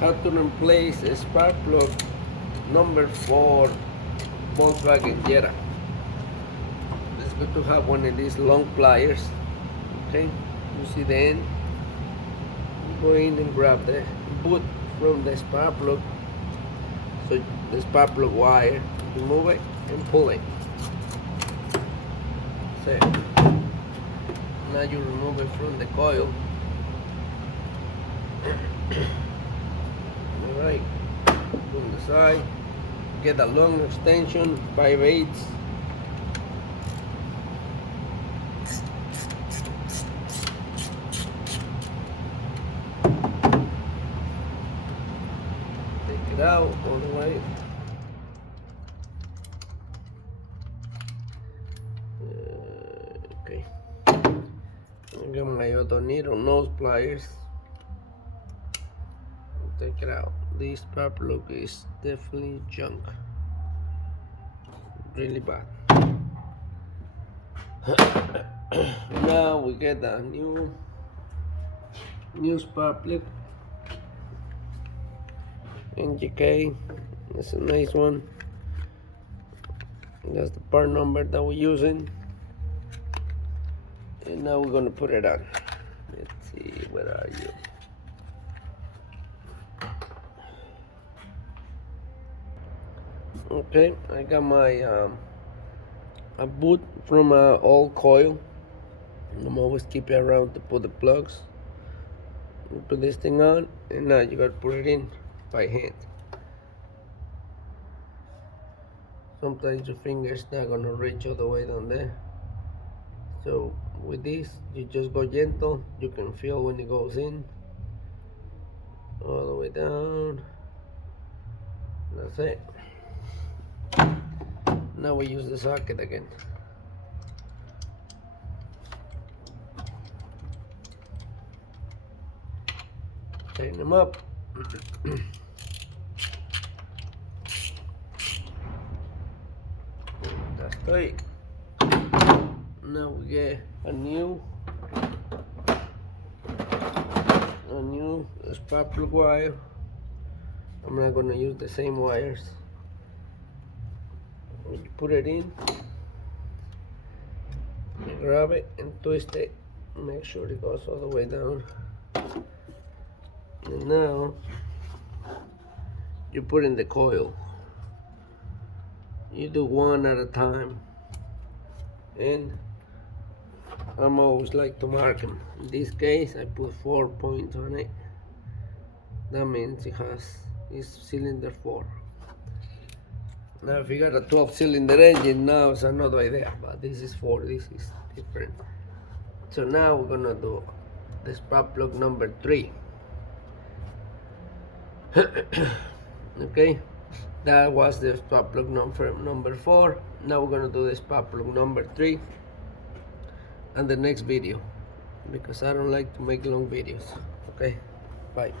how to replace a spark plug number 4 Volkswagen Jetta. It's good to have one of these long pliers. Okay, you see the end. Go in and grab the boot from the spark plug. So the spark plug wire, remove it and pull it. So now you remove it from the coil. Alright, from the side, get a long extension, 5/8. Take it out all the way. Okay, I got my other needle nose pliers. Take it out. This spark plug is definitely junk, really bad. Now we get a new spark plug, NGK. It's a nice one. That's the part number that we're using, and now we're gonna put it on. Let's see, where are you? Okay, I got my a boot from an old coil. I'm always keep it around to put the plugs. You put this thing on, and now you gotta put it in by hand. Sometimes your finger's not gonna reach all the way down there. So with this, you just go gentle. You can feel when it goes in, all the way down. That's it. Now we use the socket again. Tighten them up. That's tight. Now we get a new spark plug wire. I'm not gonna use the same wires. You put it in, you grab it and twist it, make sure it goes all the way down. And now you put in the coil. You do one at a time, and I'm always like to mark them. In this case, I put 4 points on it. That means it's cylinder 4. Now if you got a 12-cylinder engine, now it's another idea, but this is 4, this is different. So now we're gonna do the spark plug number 3. Okay, that was the spark plug number 4. Now we're gonna do the spark plug number 3 and the next video, because I don't like to make long videos. Okay, bye.